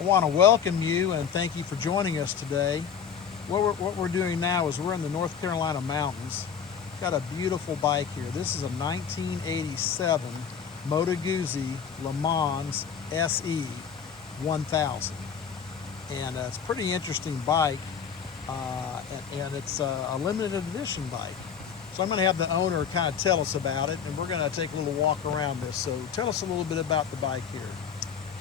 I want to welcome you and thank you for joining us today. What we're doing now is we're in the North Carolina mountains. Got a beautiful bike here. This is a 1987 Moto Guzzi Le Mans SE 1000, and it's a pretty interesting bike, and it's a limited edition bike. So I'm going to have the owner kind of tell us about it, and we're going to take a little walk around this. So tell us a little bit about the bike here.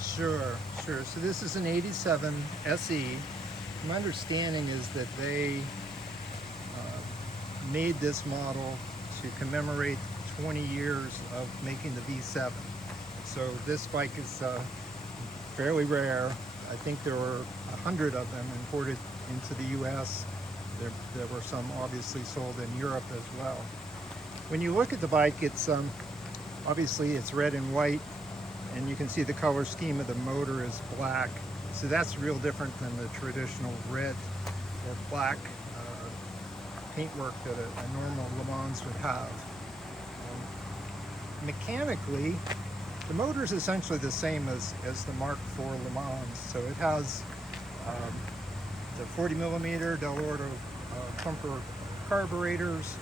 Sure, sure. So this is an 87 SE. My understanding is that they made this model to commemorate 20 years of making the V7. So this bike is fairly rare. I think there were 100 of them imported into the US. There were some obviously sold in Europe as well. When you look at the bike, it's obviously it's red and white, and you can see the color scheme of the motor is black. So that's real different than the traditional red or black paintwork that a normal Le Mans would have. Mechanically, the motor is essentially the same as the Mark IV Le Mans. So it has the 40 millimeter Del Orto Comfort carburetors.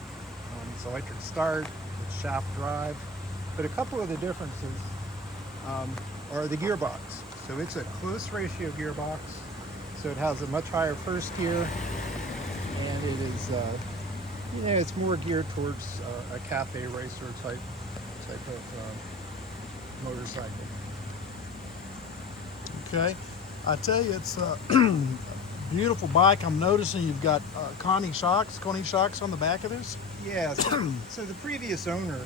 It's electric start, it's shaft drive. But a couple of the differences are the gearbox. So it's a close ratio gearbox. So it has a much higher first gear, and it is, it's more geared towards a cafe racer type of motorcycle. Okay, I tell you, it's a beautiful bike. I'm noticing you've got Connie shocks on the back of this. Yeah. So the previous owner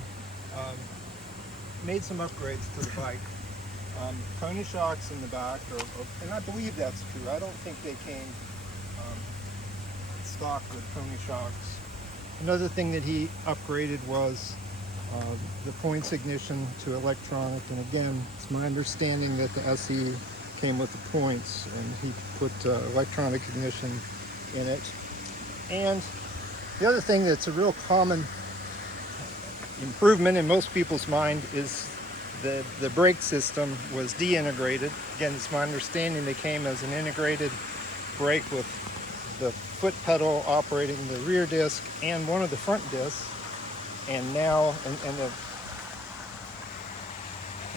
made some upgrades to the bike. Coney shocks in the back, and I believe that's true. I don't think they came stock with Coney shocks. Another thing that he upgraded was the points ignition to electronic, and again, it's my understanding that the SE came with the points, and he put electronic ignition in it. And the other thing that's a real common improvement in most people's mind is the brake system was de-integrated. Again, it's my understanding they came as an integrated brake with the foot pedal operating the rear disc and one of the front discs, and now and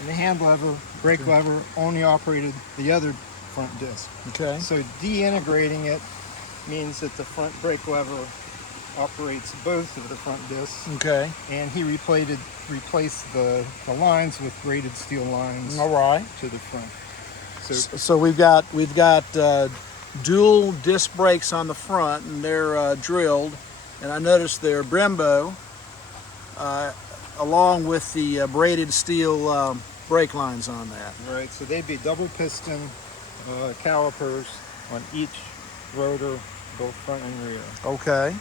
the hand lever, brake lever only operated the other front disc. Okay. So de-integrating it means that the front brake lever operates both of the front discs. Okay. And he replaced the lines with braided steel lines. All right. To the front. So we've got dual disc brakes on the front, and they're drilled, and I noticed they're Brembo, along with the braided steel brake lines on that. Right. So they'd be double piston calipers on each rotor, both front and rear. Okay.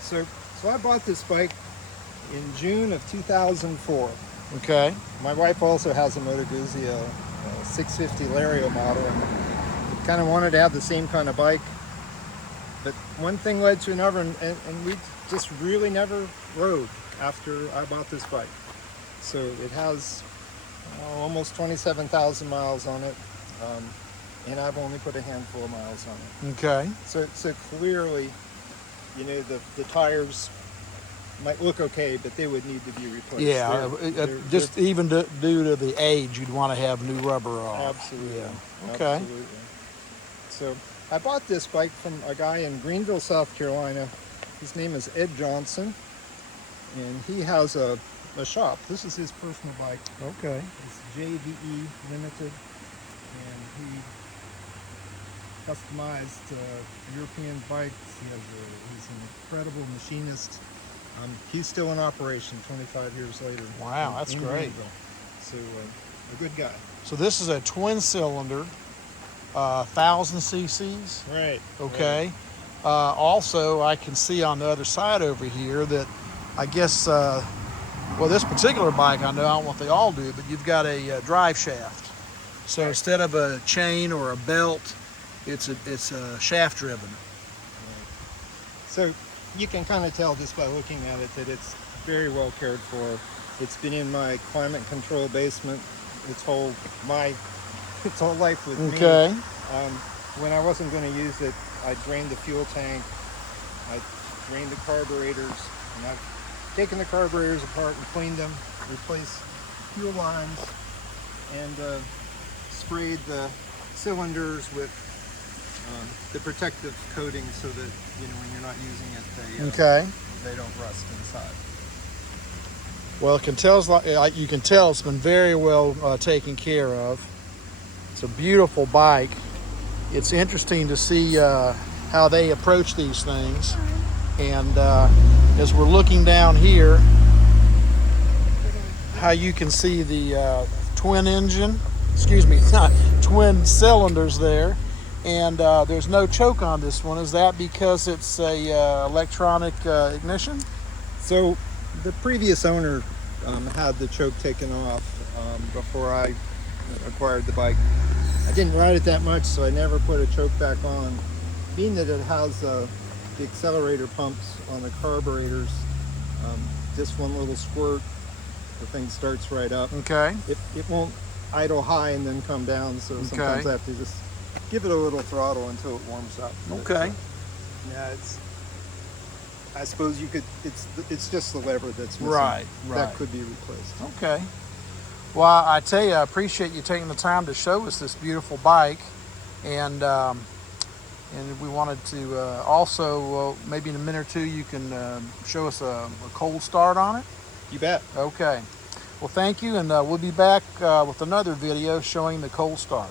So I bought this bike in June of 2004. Okay. My wife also has a Moto Guzzi, a 650 Lario model, and kind of wanted to have the same kind of bike. But one thing led to another, and we just really never rode after I bought this bike. So it has almost 27,000 miles on it, and I've only put a handful of miles on it. Okay. So clearly, the tires might look okay, but they would need to be replaced. Yeah, even due to the age, you'd want to have new rubber on. Absolutely. Yeah. Okay. Absolutely. So I bought this bike from a guy in Greenville, South Carolina. His name is Ed Johnson, and he has a shop. This is his personal bike. Okay. It's JVE Limited, and he customized European bikes. He's an incredible machinist. He's still in operation 25 years later. Wow, that's great. Greenville. So a good guy. So this is a twin cylinder, 1,000 cc's. Right. Okay. Right. Also, I can see on the other side over here that I guess, this particular bike, I don't know what they all do, but you've got a drive shaft. So right. Instead of a chain or a belt, it's a shaft driven. Right. So you can kind of tell just by looking at it that it's very well cared for. It's been in my climate control basement its whole my it's all life with me. Okay. When I wasn't going to use it, I drained the fuel tank, I drained the carburetors, and I've taken the carburetors apart and cleaned them, replaced fuel lines, and sprayed the cylinders with the protective coating so that, you know, when you're not using it, they don't rust inside. Well, you can tell it's been very well taken care of. It's a beautiful bike. It's interesting to see how they approach these things. And as we're looking down here, how you can see the twin cylinders there. And there's no choke on this one. Is that because it's a electronic ignition? So the previous owner had the choke taken off before I acquired the bike. I didn't ride it that much, so I never put a choke back on. Being that it has the accelerator pumps on the carburetors, just one little squirt, the thing starts right up. Okay. It won't idle high and then come down, so sometimes I have to just give it a little throttle until it warms up. Okay. Yeah, I suppose you could. It's just the lever that's missing. Right. That could be replaced. Okay. Well, I tell you, I appreciate you taking the time to show us this beautiful bike, and we wanted to also maybe in a minute or two you can show us a cold start on it. You bet. Okay. Well, thank you, and we'll be back with another video showing the cold start.